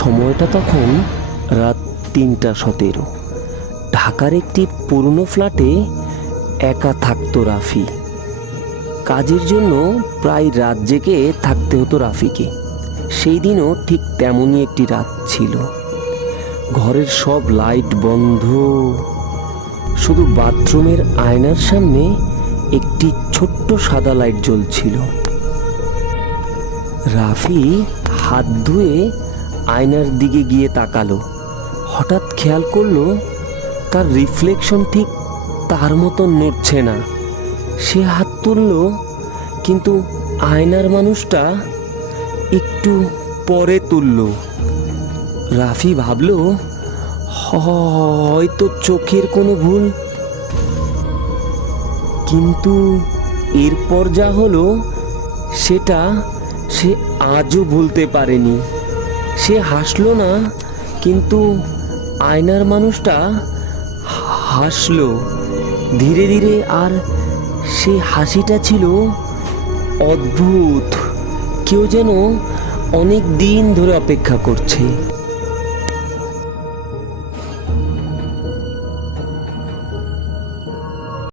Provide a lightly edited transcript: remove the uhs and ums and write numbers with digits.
সময়টা তখন রাত ৩:১৭। ঢাকার একটি পুরনো ফ্ল্যাটে একা থাকতো রাফি। কাজের জন্য প্রায় রাত জেগে থাকতে হতো রাফিকে। সেই দিনও ঠিক তেমনই একটি রাত ছিল। ঘরের সব লাইট বন্ধ, শুধু বাথরুমের আয়নার সামনে একটি ছোট্ট সাদা লাইট জ্বলছিল। রাফি হাত ধুয়ে আয়নার দিকে গিয়ে তাকালো। হঠাৎ খেয়াল করলো তার রিফ্লেকশন ঠিক তার মতন নড়ছে না। সে হাত তুলল, কিন্তু আয়নার মানুষটা একটু পরে তুলল। রাফি ভাবল হয়তো চোখের কোনো ভুল, কিন্তু এরপর যা হলো সেটা সে আজও ভুলতে পারেনি। সে হাসলো না, কিন্তু আয়নার মানুষটা হাসলো ধীরে ধীরে, আর সেই হাসিটা ছিল অদ্ভুত। কেউ যেন অনেক দিন ধরে অপেক্ষা করছে।